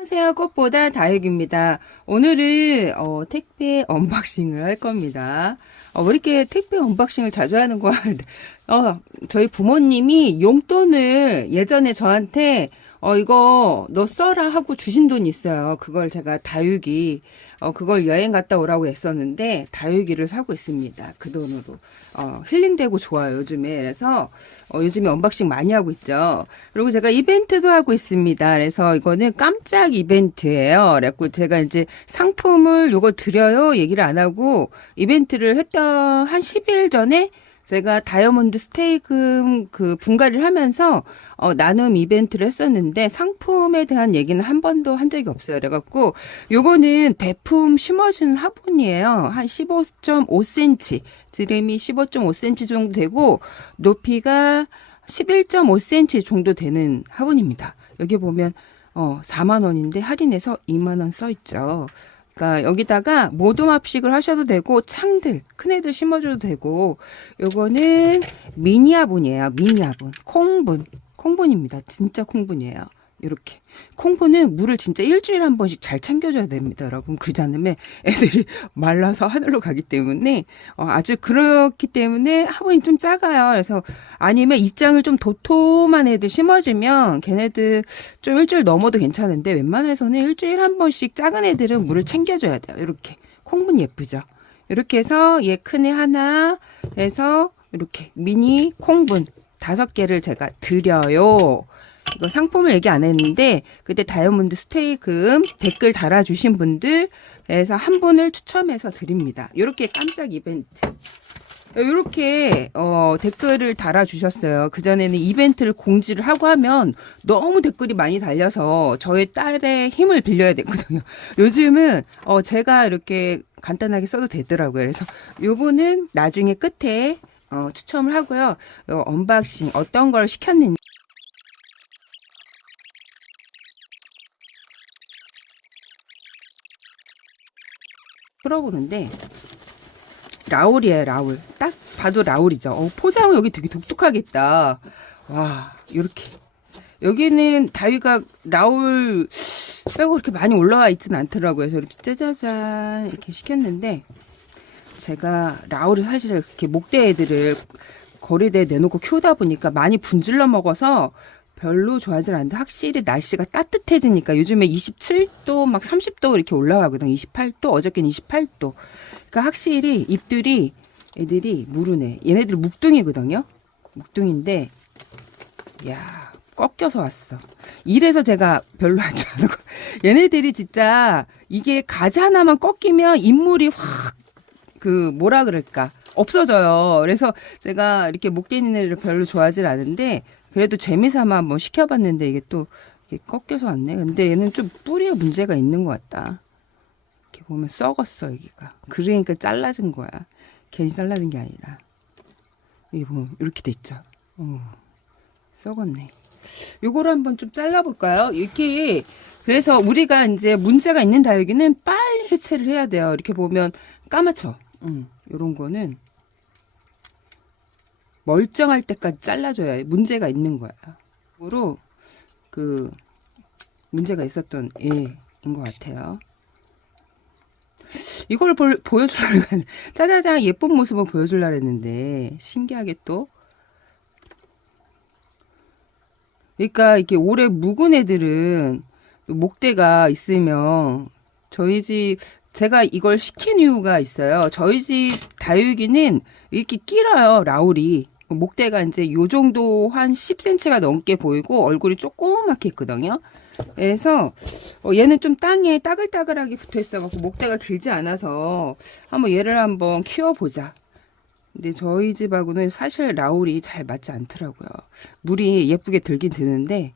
안녕하세요. 꽃보다 다육입니다. 오늘은 택배 언박싱을 할 겁니다. 왜 이렇게 택배 언박싱을 자주 하는 거야? 저희 부모님이 용돈을 예전에 저한테 이거 너 써라 하고 주신 돈이 있어요. 그걸 제가 다육이 그걸 여행 갔다 오라고 했었는데 다육이를 사고 있습니다. 그 돈으로 힐링되고 좋아요, 요즘에. 그래서 요즘에 언박싱 많이 하고 있죠. 그리고 제가 이벤트도 하고 있습니다. 그래서 이거는 깜짝 이벤트예요. 그래갖고 제가 이제 상품을 요거 드려요 얘기를 안 하고 이벤트를 했던 한 10일 전에 제가 다이아몬드 스테이금 그 분갈이를 하면서 나눔 이벤트를 했었는데 상품에 대한 얘기는 한 번도 한 적이 없어요. 그래갖고 요거는 배품 심어주는 화분이에요. 한 15.5cm, 지름이 15.5cm 정도 되고 높이가 11.5cm 정도 되는 화분입니다. 여기 보면 4만 원인데 할인해서 2만 원 써 있죠. 그러니까 여기다가 모둠합식을 하셔도 되고 창들 큰 애들 심어줘도 되고 요거는 미니 화분이에요. 미니 화분 콩분입니다. 진짜 콩분이에요. 이렇게 콩분은 물을 진짜 일주일에 한 번씩 잘 챙겨줘야 됩니다, 여러분. 그러지 않으면 애들이 말라서 하늘로 가기 때문에 아주 그렇기 때문에 화분이 좀 작아요. 그래서 아니면 입장을 좀 도톰한 애들 심어주면 걔네들 좀 일주일 넘어도 괜찮은데 웬만해서는 일주일에 한 번씩 작은 애들은 물을 챙겨줘야 돼요. 이렇게 콩분 예쁘죠. 이렇게 해서 얘 큰 애 하나 해서 이렇게 미니 콩분 5개를 제가 드려요. 이거 상품을 얘기 안 했는데 그때 다이아몬드 스테이금 댓글 달아주신 분들에서 한 분을 추첨해서 드립니다. 이렇게 깜짝 이벤트. 이렇게 댓글을 달아주셨어요. 그전에는 이벤트를 공지를 하고 하면 너무 댓글이 많이 달려서 저의 딸의 힘을 빌려야 됐거든요. 요즘은 제가 이렇게 간단하게 써도 되더라고요. 그래서 요분은 나중에 끝에 추첨을 하고요. 언박싱 어떤 걸 시켰는지 풀어보는데 라울이에요. 라울. 딱 봐도 라울이죠. 포장은 여기 되게 독특하겠다. 와, 요렇게. 여기는 다위가 라울 빼고 그렇게 많이 올라와 있진 않더라고요. 그래서 이렇게 짜자잔 이렇게 시켰는데 제가 라울을 사실 이렇게 목대 애들을 거리대에 내놓고 키우다 보니까 많이 분질러 먹어서 별로 좋아하지 않는데 확실히 날씨가 따뜻해지니까 요즘에 27도 막 30도 이렇게 올라가거든요. 28도 어저께는 28도. 그러니까 확실히 잎들이 애들이 무르네. 얘네들 묵둥이거든요. 묵둥인데 야 꺾여서 왔어. 이래서 제가 별로 안 좋아하는 거. 얘네들이 진짜 이게 가지 하나만 꺾이면 잎물이 확 뭐라 그럴까 없어져요. 그래서 제가 이렇게 목대 있는 애를 별로 좋아하지 않은데 그래도 재미삼아 한번 시켜봤는데 이게 또 이렇게 꺾여서 왔네. 근데 얘는 좀 뿌리에 문제가 있는 것 같다. 이렇게 보면 썩었어 여기가. 그러니까 잘라진 거야. 괜히 잘라진 게 아니라. 여기 보면 이렇게 돼 있죠. 썩었네. 요거를 한번 좀 잘라볼까요? 이렇게 그래서 우리가 이제 문제가 있는 다육이는 빨리 해체를 해야 돼요. 이렇게 보면 까맣죠. 요런 거는 멀쩡할 때까지 잘라줘야 문제가 있는 거야. 으로 문제가 있었던 애인 것 같아요. 이걸 보여주려고 짜자잔 예쁜 모습을 보여주려고 했는데 신기하게 또 그러니까 이렇게 오래 묵은 애들은 목대가 있으면 저희 집 제가 이걸 시킨 이유가 있어요. 저희 집 다육이는 이렇게 길어요. 라울이. 목대가 이제 요 정도 한 10cm가 넘게 보이고 얼굴이 조그맣게 있거든요. 그래서 얘는 좀 땅에 따글따글하게 붙어 있어갖고 목대가 길지 않아서 얘를 한번 키워보자. 근데 저희 집하고는 사실 라울이 잘 맞지 않더라고요. 물이 예쁘게 들긴 드는데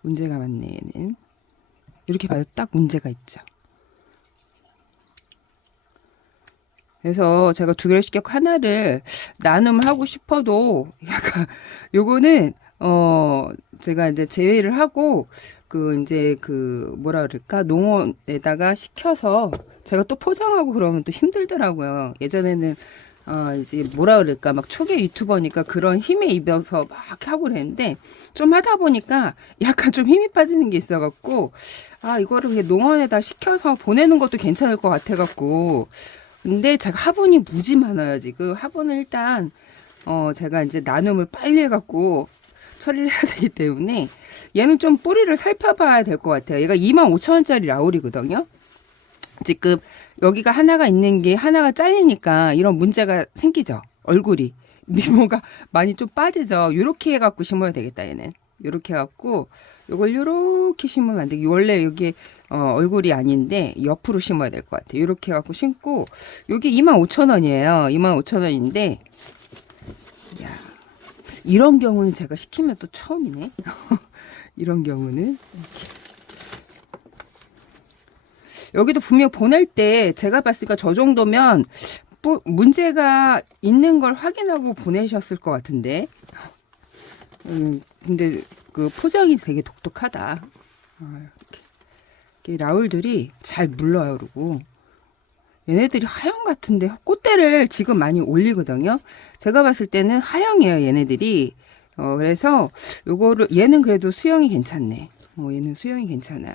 문제가 많네 얘는. 이렇게 봐도 딱 문제가 있죠. 그래서 제가 2개를 시켰고 하나를 나눔을 하고 싶어도 약간 요거는 제가 이제 제외를 하고 이제 뭐라 그럴까 농원에다가 시켜서 제가 또 포장하고 그러면 또 힘들더라고요. 예전에는 이제 뭐라 그럴까, 막 초기 유튜버니까 그런 힘에 입어서 막 하고 그랬는데, 좀 하다 보니까 약간 좀 힘이 빠지는 게 있어갖고, 이거를 그냥 농원에다 시켜서 보내는 것도 괜찮을 것 같아갖고, 근데 제가 화분이 무지 많아요, 지금. 화분을 일단, 제가 이제 나눔을 빨리 해갖고 처리를 해야 되기 때문에, 얘는 좀 뿌리를 살펴봐야 될 것 같아요. 얘가 25,000원짜리 라울이거든요. 지금 여기가 하나가 있는 게 하나가 잘리니까 이런 문제가 생기죠. 얼굴이 미모가 많이 좀 빠지죠. 요렇게 해갖고 심어야 되겠다. 얘는 요렇게 해갖고 요걸 요렇게 심으면 안 돼. 원래 여기 얼굴이 아닌데 옆으로 심어야 될 것 같아요. 요렇게 해갖고 심고, 요게 25,000원이에요 25,000원인데 야, 이런 경우는 제가 시키면 또 처음이네. 이런 경우는 여기도 분명 보낼 때 제가 봤으니까 저 정도면 문제가 있는 걸 확인하고 보내셨을 것 같은데. 근데 그 포장이 되게 독특하다. 이렇게 라울들이 잘 물러요. 그러고 얘네들이 하영 같은데 꽃대를 지금 많이 올리거든요. 제가 봤을 때는 하영이에요, 얘네들이. 그래서 요거를, 얘는 그래도 수영이 괜찮네. 얘는 수영이 괜찮아요.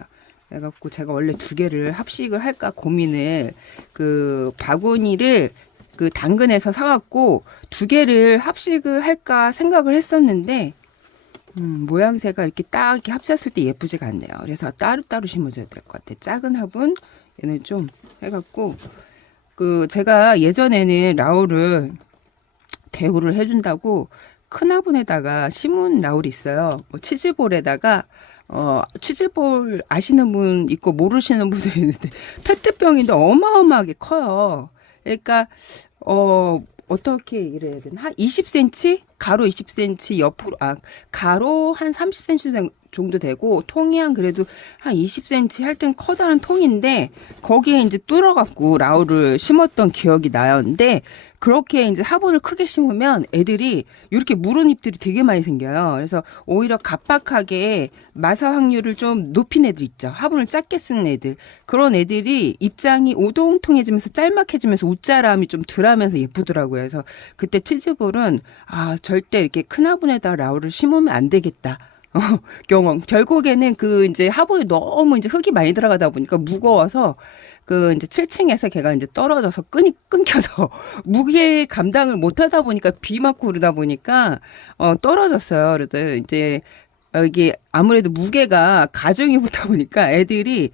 그래갖고 제가 원래 2개를 합식을 할까 고민을, 그 바구니를 그 당근에서 사갖고 2개를 합식을 할까 생각을 했었는데, 모양새가 이렇게 딱 이렇게 합쳤을 때 예쁘지가 않네요. 그래서 따로따로 심어줘야 될 것 같아. 작은 화분 얘는 좀 해갖고, 그 제가 예전에는 라울을 대우를 해준다고 큰 화분에다가 심은 라울이 있어요. 치즈볼에다가 치즈볼 아시는 분 있고 모르시는 분도 있는데, 페트병인데 어마어마하게 커요. 그러니까 어떻게 이래야 되나? 한 20cm? 가로 20cm, 옆으로, 가로 한 30cm 정도 되고, 통이 한 그래도 한 20cm 할 땐 커다란 통인데, 거기에 이제 뚫어갖고 라울을 심었던 기억이 나요. 근데, 그렇게 이제 화분을 크게 심으면 애들이 이렇게 물은 잎들이 되게 많이 생겨요. 그래서 오히려 갑박하게 마사 확률을 좀 높인 애들 있죠. 화분을 작게 쓰는 애들. 그런 애들이 입장이 오동통해지면서 짤막해지면서 웃자람이 좀 덜하면서 예쁘더라고요. 그래서 그때 치즈볼은 절대 이렇게 큰 화분에다 라울을 심으면 안 되겠다. 경험. 결국에는 그 이제 화분이 너무 이제 흙이 많이 들어가다 보니까 무거워서 그 이제 7층에서 걔가 이제 떨어져서 끊겨서 무게 감당을 못 하다 보니까 비 맞고 그러다 보니까 떨어졌어요. 그래서 이제 이게 아무래도 무게가 가중이 붙다 보니까 애들이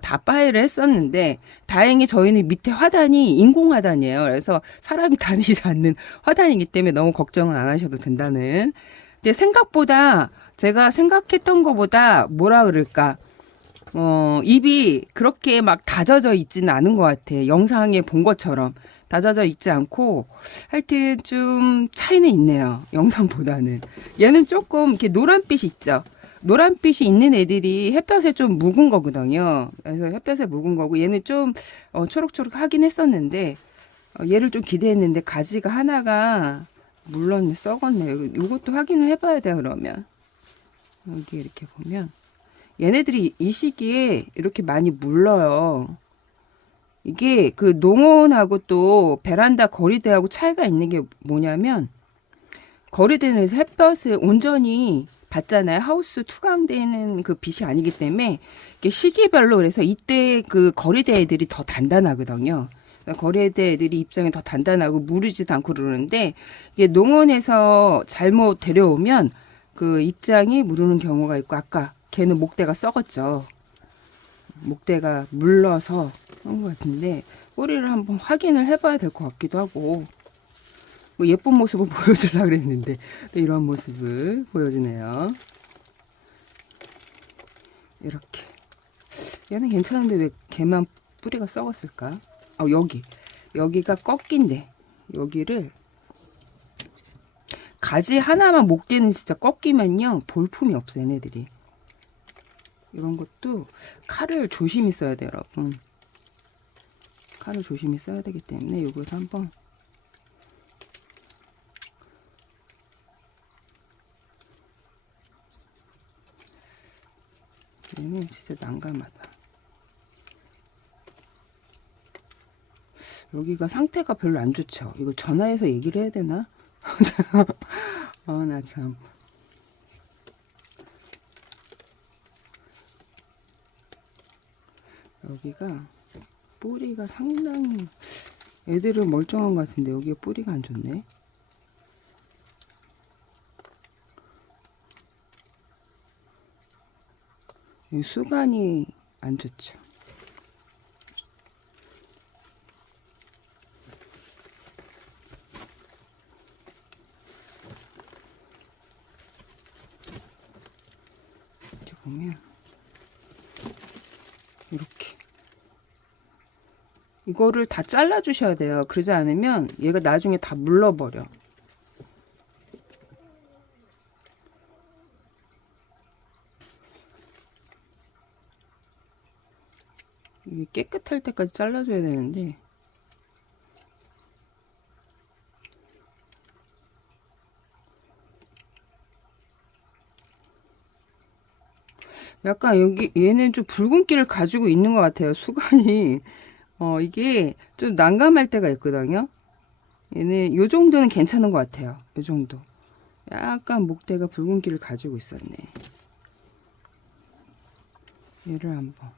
다 빠이를 했었는데, 다행히 저희는 밑에 화단이 인공 화단이에요. 그래서 사람이 다니지 않는 화단이기 때문에 너무 걱정은 안 하셔도 된다는. 근데 생각보다 제가 생각했던 것보다 뭐라 그럴까, 입이 그렇게 막 다져져 있지는 않은 것 같아. 영상에 본 것처럼 다져져 있지 않고, 하여튼 좀 차이는 있네요, 영상보다는. 얘는 조금 이렇게 노란빛이 있죠. 노란빛이 있는 애들이 햇볕에 좀 묵은 거거든요. 그래서 햇볕에 묵은 거고, 얘는 좀 초록초록 하긴 했었는데, 얘를 좀 기대했는데 가지가 하나가 물론 썩었네요. 이것도 확인을 해봐야 돼요. 그러면 여기 이렇게 보면 얘네들이 이 시기에 이렇게 많이 물러요. 이게 그 농원하고 또 베란다 거리대하고 차이가 있는 게 뭐냐면, 거리대는 햇볕을 온전히 받잖아요. 하우스 투광되는 그 빛이 아니기 때문에 이게 시기별로, 그래서 이때 그 거리대 애들이 더 단단하거든요. 거리대 애들이 입장이 더 단단하고 무르지도 않고 그러는데, 이게 농원에서 잘못 데려오면 그 입장이 무르는 경우가 있고, 아까 걔는 목대가 썩었죠. 목대가 물러서 그런 것 같은데, 뿌리를 한번 확인을 해봐야 될 것 같기도 하고. 예쁜 모습을 보여주려고 그랬는데 또 이런 모습을 보여주네요. 이렇게. 얘는 괜찮은데 왜 걔만 뿌리가 썩었을까? 여기가 꺾인데, 여기를 가지 하나만 목대는 진짜 꺾이면요 볼품이 없어 얘네들이. 이런 것도 칼을 조심히 써야 돼요, 여러분. 칼을 조심히 써야 되기 때문에 이걸 한번 얘는 진짜 난감하다. 여기가 상태가 별로 안 좋죠. 이거 전화해서 얘기를 해야 되나? 나 참. 여기가 뿌리가 상당히 애들은 멀쩡한 것 같은데 여기에 뿌리가 안 좋네. 이 수간이 안 좋죠. 이렇게 보면 이렇게 이거를 다 잘라 주셔야 돼요. 그러지 않으면 얘가 나중에 다 물러버려. 이게 깨끗할 때까지 잘라줘야 되는데 약간 여기 얘는 좀 붉은기를 가지고 있는 것 같아요. 수간이 이게 좀 난감할 때가 있거든요. 얘는 요 정도는 괜찮은 것 같아요. 요 정도. 약간 목대가 붉은기를 가지고 있었네. 얘를 한번.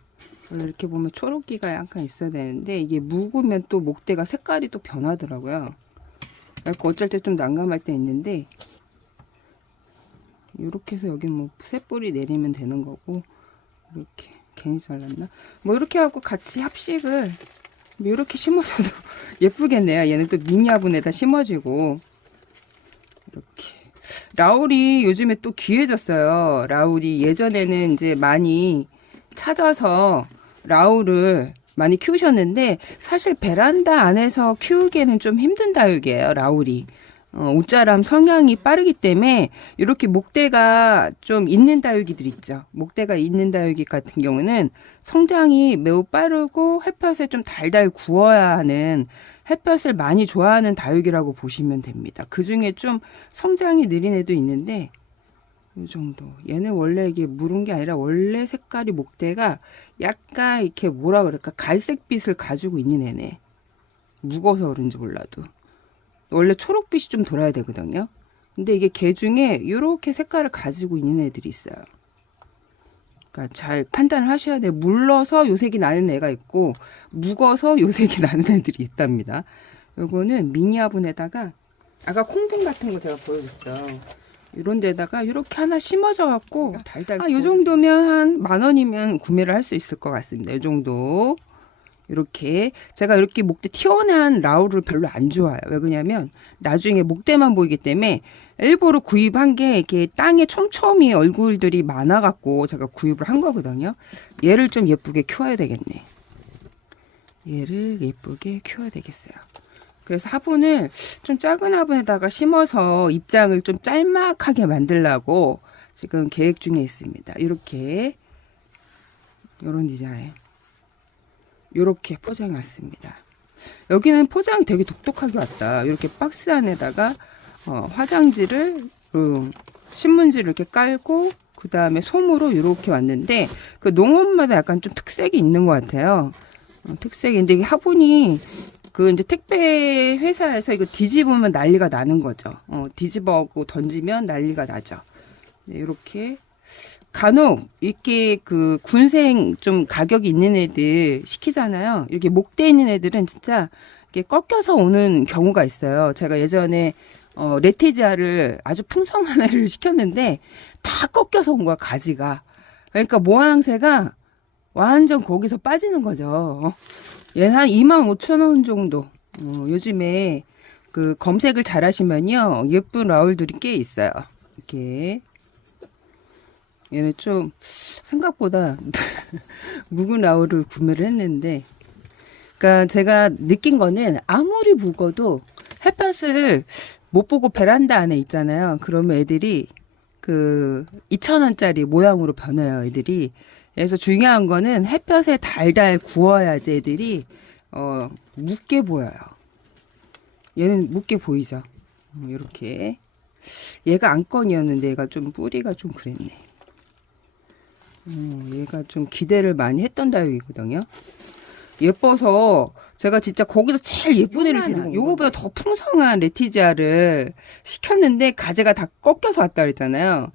원래 이렇게 보면 초록기가 약간 있어야 되는데 이게 묵으면 또 목대가 색깔이 또 변하더라고요. 그러니까 어쩔 때 좀 난감할 때 있는데 이렇게 해서 여기 뭐 새뿌리 내리면 되는 거고 이렇게 괜히 잘랐나? 뭐 이렇게 하고 같이 합식을 뭐 이렇게 심어줘도 예쁘겠네요. 얘는 또 미니 화분에다 심어지고 이렇게 라울이 요즘에 또 귀해졌어요. 라울이 예전에는 이제 많이 찾아서 라울을 많이 키우셨는데 사실 베란다 안에서 키우기에는 좀 힘든 다육이에요. 라울이. 옷자람 성향이 빠르기 때문에 이렇게 목대가 좀 있는 다육이들 있죠. 목대가 있는 다육이 같은 경우는 성장이 매우 빠르고 햇볕에 좀 달달 구워야 하는 햇볕을 많이 좋아하는 다육이라고 보시면 됩니다. 그 중에 좀 성장이 느린 애도 있는데 이 정도. 얘는 원래 이게 무른 게 아니라 원래 색깔이 목대가 약간 이렇게 뭐라 그럴까 갈색빛을 가지고 있는 애네. 묵어서 그런지 몰라도. 원래 초록빛이 좀 돌아야 되거든요. 근데 이게 개 중에 이렇게 색깔을 가지고 있는 애들이 있어요. 그러니까 잘 판단을 하셔야 돼요. 물러서 요색이 나는 애가 있고 묵어서 요색이 나는 애들이 있답니다. 요거는 미니 화분에다가 아까 콩빈 같은 거 제가 보여줬죠. 이런 데다가 이렇게 하나 심어져 갖고 요 정도면 한 10,000원이면 구매를 할 수 있을 것 같습니다. 이 정도. 이렇게 제가 이렇게 목대 튀어나온 라울을 별로 안 좋아해요. 왜 그러냐면 나중에 목대만 보이기 때문에 일부러 구입한 게 이렇게 땅에 촘촘히 얼굴들이 많아 갖고 제가 구입을 한 거거든요. 얘를 좀 예쁘게 키워야 되겠네. 얘를 예쁘게 키워야 되겠어요. 그래서 화분을 좀 작은 화분에다가 심어서 입장을 좀 짤막하게 만들려고 지금 계획 중에 있습니다. 이렇게 이런 디자인 이렇게 포장해 왔습니다. 여기는 포장이 되게 독특하게 왔다. 이렇게 박스 안에다가 화장지를 신문지를 이렇게 깔고 그 다음에 솜으로 이렇게 왔는데 그 농업마다 약간 좀 특색이 있는 것 같아요. 특색인데 이게 화분이 그 이제 택배 회사에서 이거 뒤집으면 난리가 나는 거죠. 뒤집어고 던지면 난리가 나죠. 네, 이렇게 간혹 이렇게 그 군생 좀 가격이 있는 애들 시키잖아요. 이렇게 목대 있는 애들은 진짜 이렇게 꺾여서 오는 경우가 있어요. 제가 예전에 레티지아를 아주 풍성한 애를 시켰는데 다 꺾여서 온 거야, 가지가. 그러니까 모양새가 완전 거기서 빠지는 거죠. 얘는 한 25,000원 정도. 요즘에 그 검색을 잘 하시면요. 예쁜 라울들이 꽤 있어요. 이렇게. 얘는 좀 생각보다 묵은 라울을 구매를 했는데, 그러니까 제가 느낀 거는 아무리 묵어도 햇볕을 못 보고 베란다 안에 있잖아요. 그러면 애들이 그 2,000원짜리 모양으로 변해요, 애들이. 그래서 중요한 거는 햇볕에 달달 구워야지 애들이 묵게 보여요. 얘는 묵게 보이죠. 이렇게. 얘가 안건이었는데 얘가 좀 뿌리가 좀 그랬네. 얘가 좀 기대를 많이 했던 다육이거든요. 예뻐서 제가 진짜 거기서 제일 예쁜 애를 데리고 요거보다 더 풍성한 레티지아를 시켰는데 가지가 다 꺾여서 왔다 그랬잖아요.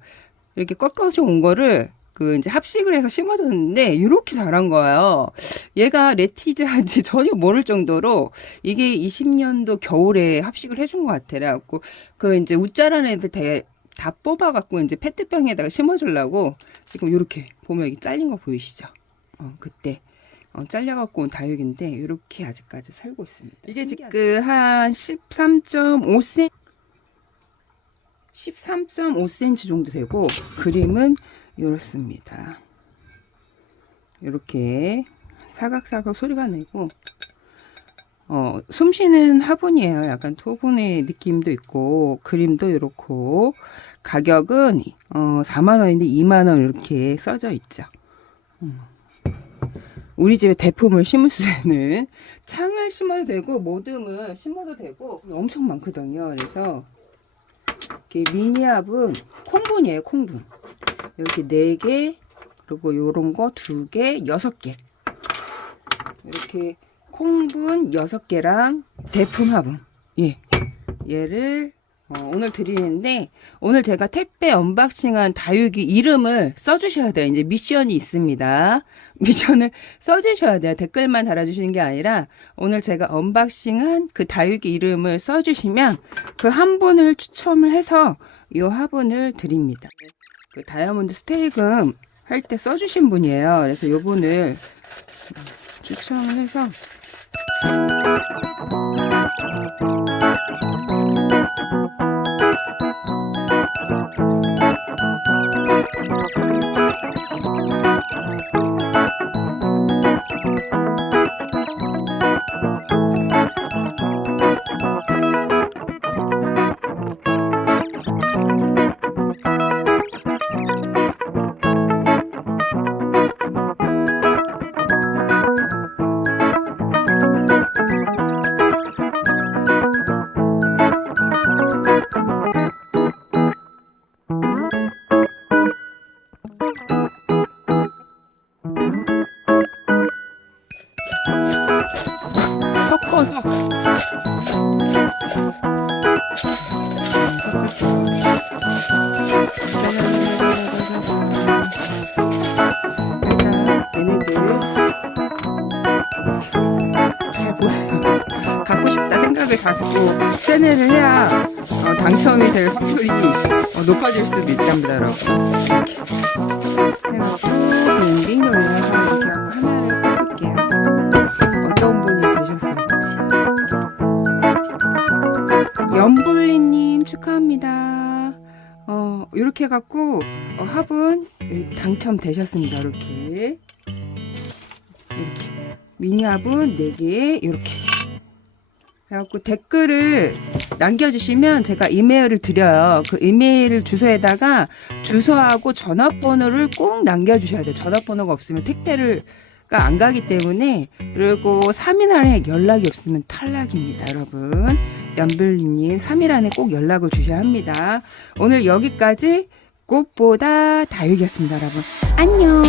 이렇게 꺾여서 온 거를 그 이제 합식을 해서 심어줬는데 이렇게 자란 거예요. 얘가 레티지아인지 전혀 모를 정도로 이게 20년도 겨울에 합식을 해준 것 같아. 그래갖고 그 이제 웃자란 애들 다 뽑아갖고 이제 페트병에다가 심어주려고 지금 이렇게 보면 여기 잘린 거 보이시죠? 그때 잘려갖고 온 다육인데 이렇게 아직까지 살고 있습니다. 이게 지금 한 13.5cm 정도 되고 그림은 이렇습니다. 이렇게 사각사각 소리가 내고 숨쉬는 화분이에요. 약간 토분의 느낌도 있고 그림도 이렇고 가격은 4만원인데 2만원 이렇게 써져 있죠. 우리 집에 대품을 심을 수 있는 창을 심어도 되고 모듬을 심어도 되고 엄청 많거든요. 그래서 이렇게 미니압은 콩분이에요. 콩분 이렇게 4개 그리고 요런 거 2개 6개 이렇게 콩분 6개랑 대품 화분 얘를 오늘 드리는데 오늘 제가 택배 언박싱한 다육이 이름을 써주셔야 돼요. 이제 미션이 있습니다. 미션을 써주셔야 돼요. 댓글만 달아주시는 게 아니라 오늘 제가 언박싱한 그 다육이 이름을 써주시면 그 한 분을 추첨을 해서 이 화분을 드립니다. 그 다이아몬드 스테이금 할 때 써주신 분이에요. 그래서 이 분을 추첨을 해서 섞어서 얘네들 잘 보세요. 갖고 싶다 생각을 갖고 세뇌를 해야 당첨이 될 확률이 높아질 수도 있답니다, 여러분. 이렇게 해갖고 빙빙 돌려서 이렇게 하고 하나를 뽑을게요. 어떤 분이 되셨을지. 연볼리님 축하합니다. 이렇게 해갖고 화분 당첨되셨습니다. 이렇게 미니 화분 4개 이렇게 그래갖고 댓글을 남겨주시면 제가 이메일을 드려요. 그 이메일 주소에다가 주소하고 전화번호를 꼭 남겨주셔야 돼요. 전화번호가 없으면 택배가 안 가기 때문에. 그리고 3일 안에 연락이 없으면 탈락입니다, 여러분. 연블리님 3일 안에 꼭 연락을 주셔야 합니다. 오늘 여기까지 꽃보다 다육이었습니다, 여러분. 안녕.